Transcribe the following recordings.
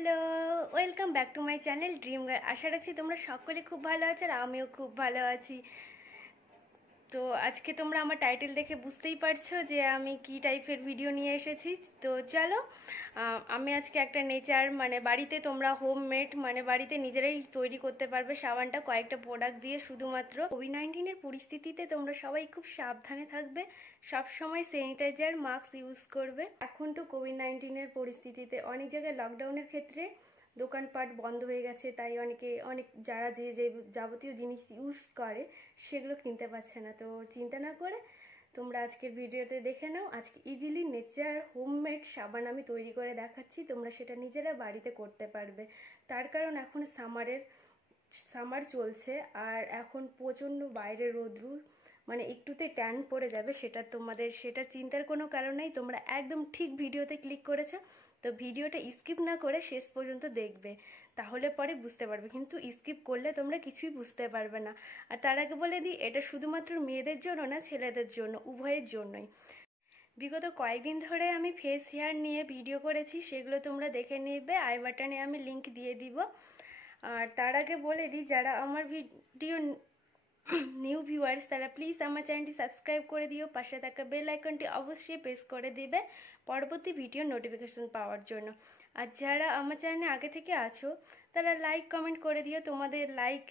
Hello, welcome back to my channel dream girl. আশা রাখছি তোমরা সকলে খুব ভালো আছো আর আমিও খুব ভালো আছি। তো আজকে তোমরা আমার টাইটেল দেখে বুঝতেই পারছো যে আমি কি টাইপের ভিডিও নিয়ে এসেছি। তো চলো, আমি আজকে একটা নেচার বাড়িতে তোমরা হোমমেড বাড়িতে নিজেরাই তৈরি করতে পারবে সাবানটা কয়েকটা প্রোডাক্ট দিয়ে। শুধুমাত্র কোভিড-19-এর পরিস্থিতিতে তোমরা সবাই খুব সাবধানে থাকবে, সবসময় স্যানিটাইজার মাস্ক ইউজ করবে। এখন তো কোভিড-19-এর পরিস্থিতিতে অনেক জায়গায় লকডাউনের ক্ষেত্রে দোকানপাট বন্ধ হয়ে গেছে, তাই অনেক যারা যে যে যাবতীয় জিনিস ইউজ করে সেগুলো কিনতে পারছে না। তো চিন্তা না করে তোমরা আজকের ভিডিওতে দেখে নাও। আজকে ইজিলি নেচার হোমমেড সাবান আমি তৈরি করে দেখাচ্ছি, তোমরা সেটা নিজেরা বাড়িতে করতে পারবে। তার কারণ এখন সামার চলছে আর এখন প্রচণ্ড বাইরে রোদ্রু, একটুতে ট্যান পড়ে যাবে, সেটা চিন্তার কোনো কারণ নেই। তোমরা একদম ঠিক ভিডিওতে ক্লিক করেছো, তো ভিডিওটা স্কিপ না করে শেষ পর্যন্ত দেখবে, তাহলে পরে বুঝতে পারবে। কিন্তু স্কিপ করলে তোমরা কিছুই বুঝতে পারবে না। আর তার আগে বলে দিই, এটা শুধুমাত্র মেয়েদের জন্য না, ছেলেদের জন্য, উভয়ের জন্যই। বিগত কয়েকদিন ধরে আমি ফেস হেয়ার নিয়ে ভিডিও করেছি, সেগুলো তোমরা দেখে নেবে, আই বাটনে আমি লিংক দিয়ে দিব। আর তার আগে বলে দিই, যারা আমার ভিডিও নিউ ভিউয়ার্স তারা প্লিজ আমার চ্যানেলটি সাবস্ক্রাইব করে দিও, পাশে থাকা বেল আইকনটি অবশ্যই প্রেস করে দিবে পরবর্তী ভিডিও নোটিফিকেশন পাওয়ার জন্য। আর যারা আমার চ্যানেলে আগে থেকে আছো তারা লাইক কমেন্ট করে দিও, তোমাদের লাইক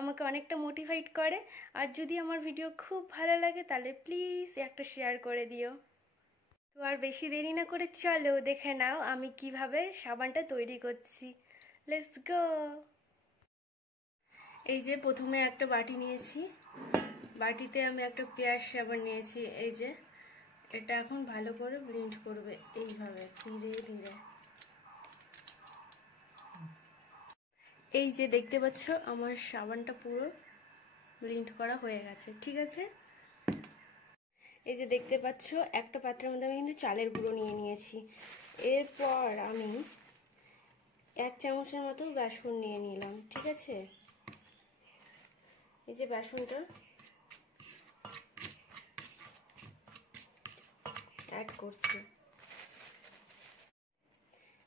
আমাকে অনেকটা মোটিভেট করে। আর যদি আমার ভিডিও খুব ভালো লাগে তাহলে প্লিজ একটা শেয়ার করে দিও। তো আর বেশি দেরি না করে চলো দেখে নাও আমি কিভাবে সাবানটা তৈরি করছি। Let's go. এই যে প্রথমে একটা বাটি নিয়েছি, বাটিতে আমি একটা পেয়ার সাবান নিয়েছি। এই যে এটা এখন ভালো করে ব্লেন্ড করবে এইভাবে ধীরে ধীরে। এই যে দেখতে পাচ্ছ আমার সাবানটা পুরো ব্লেন্ড করা হয়ে গেছে, ঠিক আছে। এই যে দেখতে পাচ্ছ একটা পাত্রের মধ্যে আমি কিন্তু চালের গুঁড়ো নিয়ে নিয়েছি। এরপর আমি 1 চামচের মতো বেসন নিয়ে নিলাম, ঠিক আছে। এই যে বেসনটা অ্যাড করছি।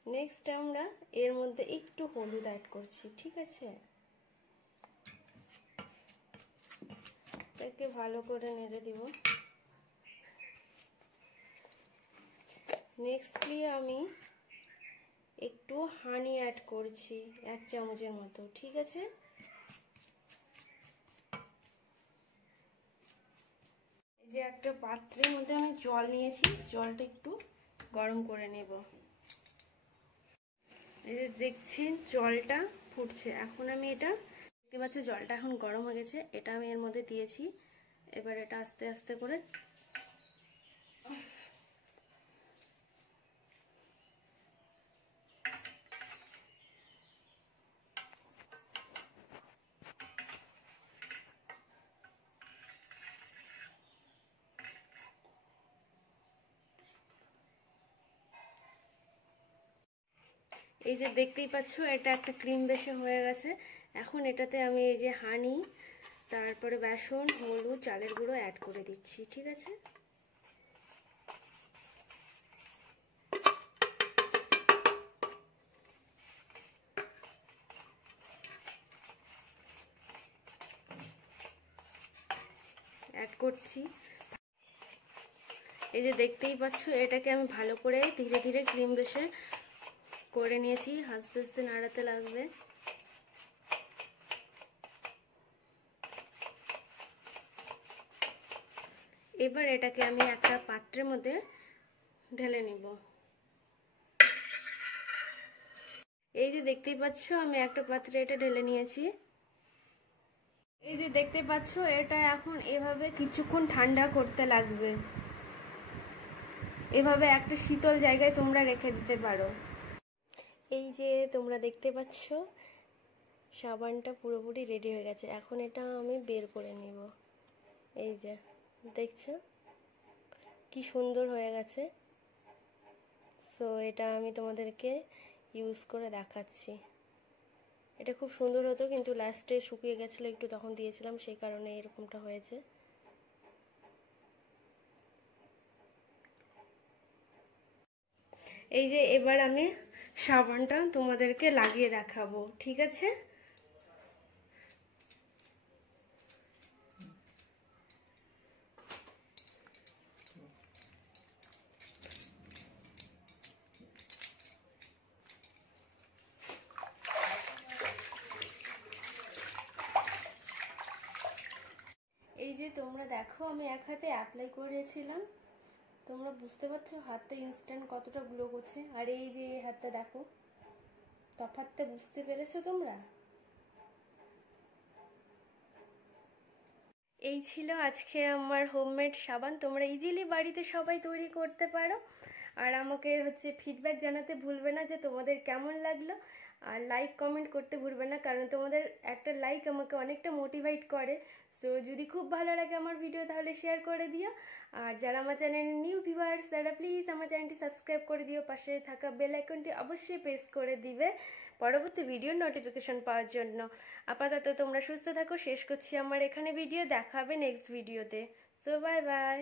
নেক্সট আমরা এর মধ্যে একটু হলুদ অ্যাড করছি, ঠিক আছে। এটাকে ভালো করে নেড়ে দিব। নেক্সটলি আমি একটু হানি অ্যাড করছি 1 চামচের মতো, ঠিক আছে। এই যে একটা পাত্রের মধ্যে আমি জল নিয়েছি, জলটা একটু গরম করে নেব। এই যে দেখছেন জলটা ফুটছে, এখন আমি এটা দেখতে পাচ্ছি জলটা এখন গরম হয়ে গেছে, এটা আমি এর মধ্যে দিয়েছি। এবার এটা আস্তে আস্তে করে এই যে দেখতেই পাচ্ছ এটা একটা ক্রিম বেশে হয়ে গেছে। এখন এটাতে আমি এই যে হানি, তারপরে বেসন, হলুদ, চালের গুঁড়ো অ্যাড করে দিচ্ছি, ঠিক আছে। অ্যাড করছি। এই যে দেখতেই পাচ্ছ এটাকে আমি ভালো করে ধীরে ধীরে ক্রিম বেশে করে নিয়েছি, আস্তে আস্তে নাড়াতে লাগবে। এবার এটাকে আমি একটা পাত্রের মধ্যে ঢেলে নিব। এই যে দেখতেই পাচ্ছ আমি একটা পাত্রে এটা ঢেলে নিয়েছি। এই যে দেখতে পাচ্ছ এটা এখন এভাবে কিছুক্ষণ ঠান্ডা করতে লাগবে। এভাবে একটা শীতল জায়গায় তোমরা রেখে দিতে পারো। এই যে তোমরা দেখতে পাচ্ছ সাবানটা পুরোপুরি রেডি হয়ে গেছে, এখন এটা আমি বের করে নিব। এই যে দেখছো কি সুন্দর হয়ে গেছে। সো এটা আমি তোমাদেরকে ইউজ করে দেখাচ্ছি। এটা খুব সুন্দর হতো, কিন্তু লাস্টে শুকিয়ে গেছিলো একটু, তখন দিয়েছিলাম, সেই কারণে এরকমটা হয়েছে। এই যে এবার আমি সাবানটা তোমাদেরকে লাগিয়ে দেখাবো, ঠিক আছে? এই যে তোমরা দেখো আমি এক হাতে অ্যাপ্লাই করেছিলাম, তোমরা বুঝতে পারছো হাতটা ইনস্ট্যান্ট কতটা গ্লো করছে। আর এই যে এই হাতটা দেখো, তফাৎটা বুঝতে পেরেছো তোমরা? এই ছিল আজকে আমার হোমমেড সাবান। তোমরা ইজিলি বাড়িতে সবাই তৈরি করতে পারো। আর আমাকে হচ্ছে ফিডব্যাক জানাতে ভুলবে না যে তোমাদের কেমন লাগলো। আর লাইক কমেন্ট করতে ভুলবে না, কারণ তোমাদের একটা লাইক আমাকে অনেকটা মোটিভেট করে। সো যদি খুব ভালো লাগে আমার ভিডিও তাহলে শেয়ার করে দিও। আর যারা আমার চ্যানেলের নিউ ভিউয়ার্স তারা প্লিজ আমার চ্যানেলটি সাবস্ক্রাইব করে দিও, পাশে থাকা বেল আইকনটি অবশ্যই প্রেস করে দিবে পরবর্তী ভিডিওর নোটিফিকেশন পাওয়ার জন্য। আপাতত তোমরা সুস্থ থাকো, শেষ করছি আমার এখানে ভিডিও, দেখা হবে নেক্সট ভিডিওতে। So bye bye.